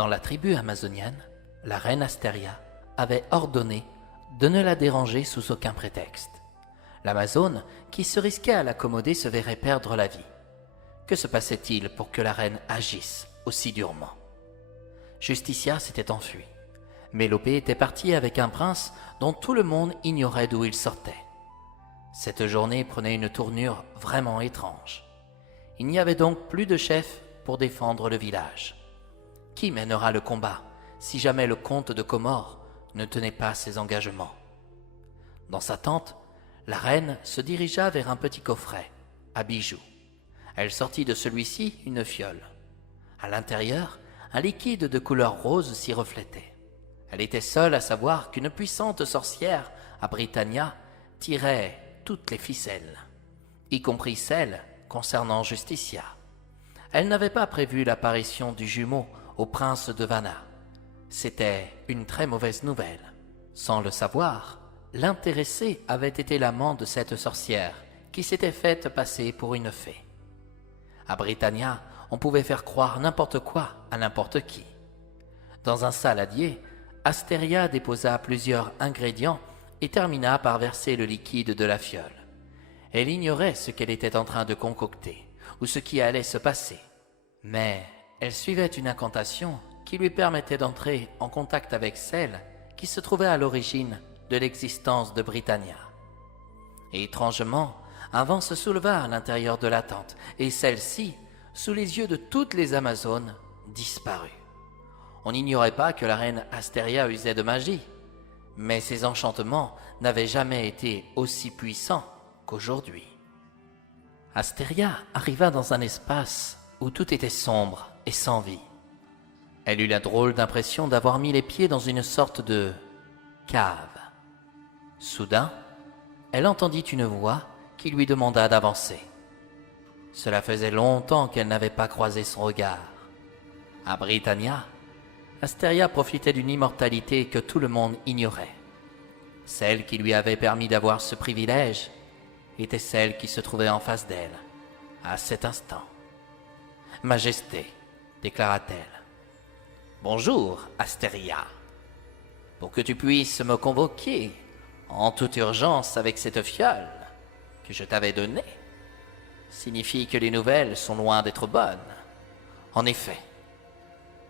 Dans la tribu amazonienne, la reine Astéria avait ordonné de ne la déranger sous aucun prétexte. L'Amazone, qui se risquait à l'accommoder, se verrait perdre la vie. Que se passait-il pour que la reine agisse aussi durement? Justicia s'était enfuie. Mélopée était partie avec un prince dont tout le monde ignorait d'où il sortait. Cette journée prenait une tournure vraiment étrange. Il n'y avait donc plus de chef pour défendre le village. Qui mènera le combat si jamais le comte de Comore ne tenait pas ses engagements? Dans sa tente, la reine se dirigea vers un petit coffret à bijoux. Elle sortit de celui-ci une fiole. À l'intérieur, un liquide de couleur rose s'y reflétait. Elle était seule à savoir qu'une puissante sorcière à Britannia tirait toutes les ficelles, y compris celles concernant Justicia. Elle n'avait pas prévu l'apparition du jumeau au prince de Vanna. C'était une très mauvaise nouvelle. Sans le savoir, l'intéressé avait été l'amant de cette sorcière qui s'était faite passer pour une fée. À Britannia, on pouvait faire croire n'importe quoi à n'importe qui. Dans un saladier, Astéria déposa plusieurs ingrédients et termina par verser le liquide de la fiole. Elle ignorait ce qu'elle était en train de concocter ou ce qui allait se passer, mais elle suivait une incantation qui lui permettait d'entrer en contact avec celle qui se trouvait à l'origine de l'existence de Britannia. Et étrangement, un vent se souleva à l'intérieur de la tente, et celle-ci, sous les yeux de toutes les Amazones, disparut. On n'ignorait pas que la reine Astéria usait de magie, mais ses enchantements n'avaient jamais été aussi puissants qu'aujourd'hui. Astéria arriva dans un espace où tout était sombre et sans vie. Elle eut la drôle d'impression d'avoir mis les pieds dans une sorte de cave. Soudain, elle entendit une voix qui lui demanda d'avancer. Cela faisait longtemps qu'elle n'avait pas croisé son regard. À Britannia, Astéria profitait d'une immortalité que tout le monde ignorait. Celle qui lui avait permis d'avoir ce privilège était celle qui se trouvait en face d'elle, à cet instant. « Majesté, déclara-t-elle. « Bonjour, Astéria. Pour que tu puisses me convoquer en toute urgence avec cette fiole que je t'avais donnée, signifie que les nouvelles sont loin d'être bonnes. En effet,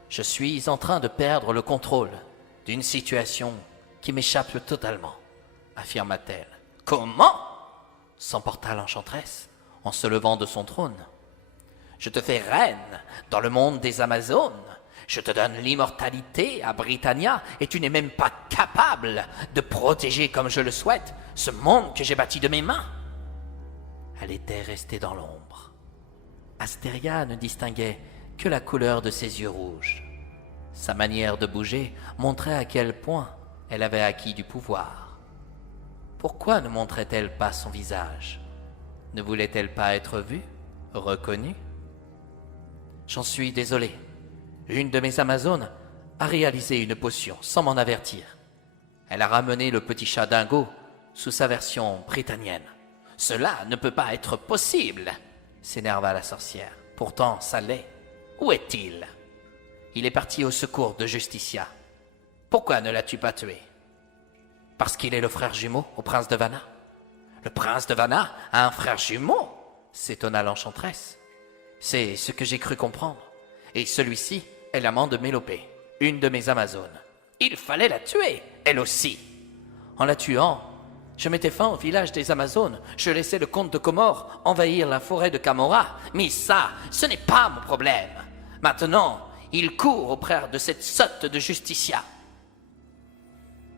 je suis en train de perdre le contrôle d'une situation qui m'échappe totalement, affirma-t-elle. « Comment ?» s'emporta l'enchanteresse en se levant de son trône. « Je te fais reine dans le monde des Amazones. Je te donne l'immortalité à Britannia et tu n'es même pas capable de protéger comme je le souhaite ce monde que j'ai bâti de mes mains. » Elle était restée dans l'ombre. Astéria ne distinguait que la couleur de ses yeux rouges. Sa manière de bouger montrait à quel point elle avait acquis du pouvoir. Pourquoi ne montrait-elle pas son visage? Ne voulait-elle pas être vue, reconnue? « J'en suis désolé. Une de mes Amazones a réalisé une potion sans m'en avertir. Elle a ramené le petit chat dingo sous sa version britannienne. »« Cela ne peut pas être possible !» s'énerva la sorcière. « Pourtant, ça l'est. Où est-il ?»« Il est parti au secours de Justicia. »« Pourquoi ne l'as-tu pas tué ?»« Parce qu'il est le frère jumeau au prince de Vanna. »« Le prince de Vanna a un frère jumeau ?» s'étonna l'enchanteresse. « C'est ce que j'ai cru comprendre. Et celui-ci est l'amant de Mélopée, une de mes Amazones. Il fallait la tuer, elle aussi. En la tuant, je mettais fin au village des Amazones. Je laissais le comte de Comore envahir la forêt de Camorra. Mais ça, ce n'est pas mon problème. Maintenant, il court auprès de cette sotte de Justicia. »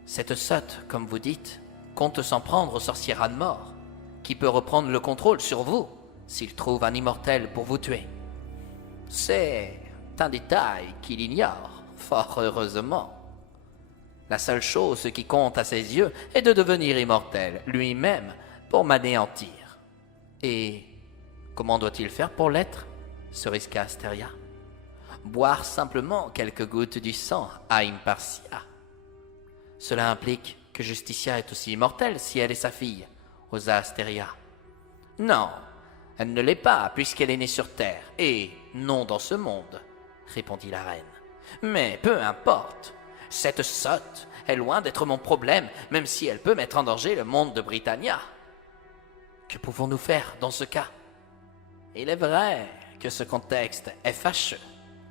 Cette sotte, comme vous dites, compte s'en prendre au sorcier Anne-Mort, qui peut reprendre le contrôle sur vous s'il trouve un immortel pour vous tuer. C'est un détail qu'il ignore, fort heureusement. La seule chose qui compte à ses yeux est de devenir immortel lui-même pour m'anéantir. Et comment doit-il faire pour l'être? Se risqua Astéria. Boire simplement quelques gouttes du sang à Impartia. Cela implique que Justicia est aussi immortelle si elle est sa fille, osa Astéria. Non, elle ne l'est pas puisqu'elle est née sur Terre, et non dans ce monde, répondit la reine. Mais peu importe, cette sotte est loin d'être mon problème, même si elle peut mettre en danger le monde de Britannia. Que pouvons-nous faire dans ce cas? Il est vrai que ce contexte est fâcheux,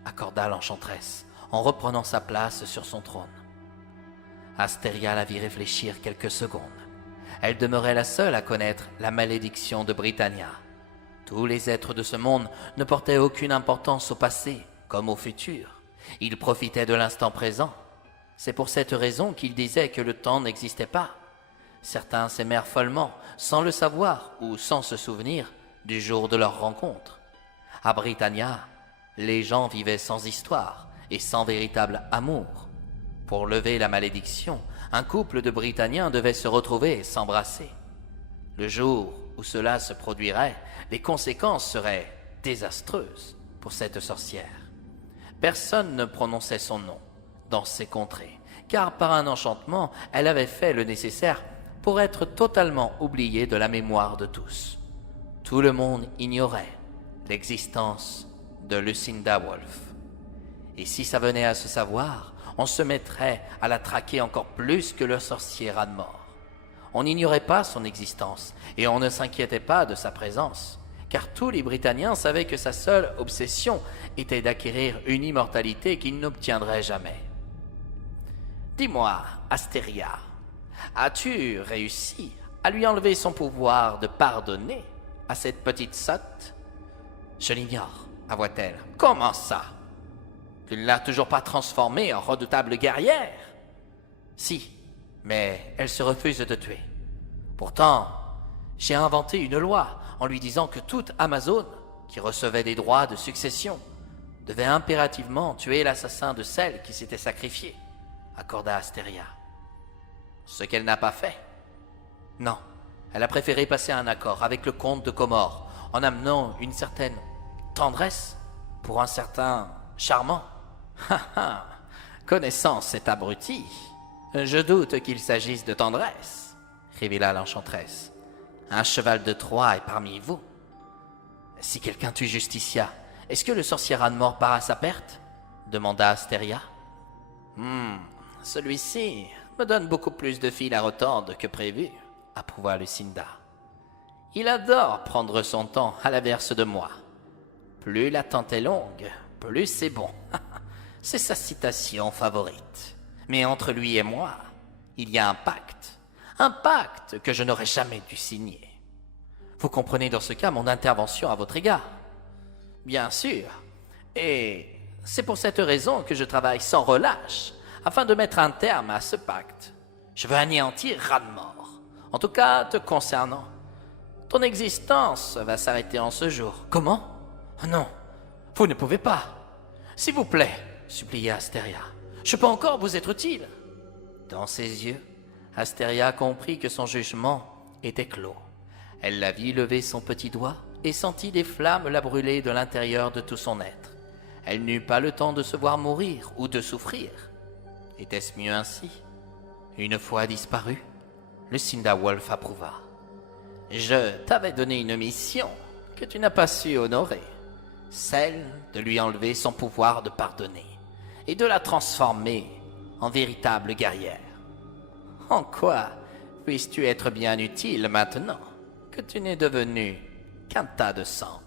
accorda l'enchanteresse, en reprenant sa place sur son trône. Astéria la vit réfléchir quelques secondes. Elle demeurait la seule à connaître la malédiction de Britannia. Tous les êtres de ce monde ne portaient aucune importance au passé comme au futur. Ils profitaient de l'instant présent. C'est pour cette raison qu'ils disaient que le temps n'existait pas. Certains s'aimèrent follement, sans le savoir ou sans se souvenir du jour de leur rencontre. À Britannia, les gens vivaient sans histoire et sans véritable amour. Pour lever la malédiction, un couple de Britanniens devait se retrouver et s'embrasser. Le jour où cela se produirait, les conséquences seraient désastreuses pour cette sorcière. Personne ne prononçait son nom dans ces contrées, car par un enchantement, elle avait fait le nécessaire pour être totalement oubliée de la mémoire de tous. Tout le monde ignorait l'existence de Lucinda Wolf. Et si ça venait à se savoir, on se mettrait à la traquer encore plus que le sorcier Radmor. On n'ignorait pas son existence et on ne s'inquiétait pas de sa présence, car tous les Britanniens savaient que sa seule obsession était d'acquérir une immortalité qu'il n'obtiendrait jamais. Dis-moi, Astéria, as-tu réussi à lui enlever son pouvoir de pardonner à cette petite sotte? Je l'ignore, avoua-t-elle. Comment ça? Tu ne l'as toujours pas transformée en redoutable guerrière? Si, mais elle se refuse de tuer. Pourtant, j'ai inventé une loi en lui disant que toute Amazone qui recevait des droits de succession devait impérativement tuer l'assassin de celle qui s'était sacrifiée, accorda Astéria. Ce qu'elle n'a pas fait. Non, elle a préféré passer un accord avec le comte de Comore en amenant une certaine tendresse pour un certain charmant. Connaissant cet abruti, je doute qu'il s'agisse de tendresse, révéla l'enchanteresse. Un cheval de Troie est parmi vous. Si quelqu'un tue Justicia, est-ce que le sorcier Radmor part à sa perte? Demanda Astéria. Celui-ci me donne beaucoup plus de fil à retordre que prévu, approuva Lucinda. Il adore prendre son temps à l'averse de moi. Plus l'attente est longue, plus c'est bon. C'est sa citation favorite. Mais entre lui et moi, il y a un pacte que je n'aurais jamais dû signer. Vous comprenez dans ce cas mon intervention à votre égard? Bien sûr, et c'est pour cette raison que je travaille sans relâche, afin de mettre un terme à ce pacte. Je veux anéantir Radmor, en tout cas te concernant. Ton existence va s'arrêter en ce jour. Comment? Non, vous ne pouvez pas. S'il vous plaît, supplia Astéria. Je peux encore vous être utile. Dans ses yeux, Astéria comprit que son jugement était clos. Elle la vit lever son petit doigt et sentit des flammes la brûler de l'intérieur de tout son être. Elle n'eut pas le temps de se voir mourir ou de souffrir. Était-ce mieux ainsi? Une fois disparue, Lucinda Wolf approuva. Je t'avais donné une mission que tu n'as pas su honorer, celle de lui enlever son pouvoir de pardonner et de la transformer en véritable guerrière. En quoi puisses-tu être bien utile maintenant que tu n'es devenu qu'un tas de sang?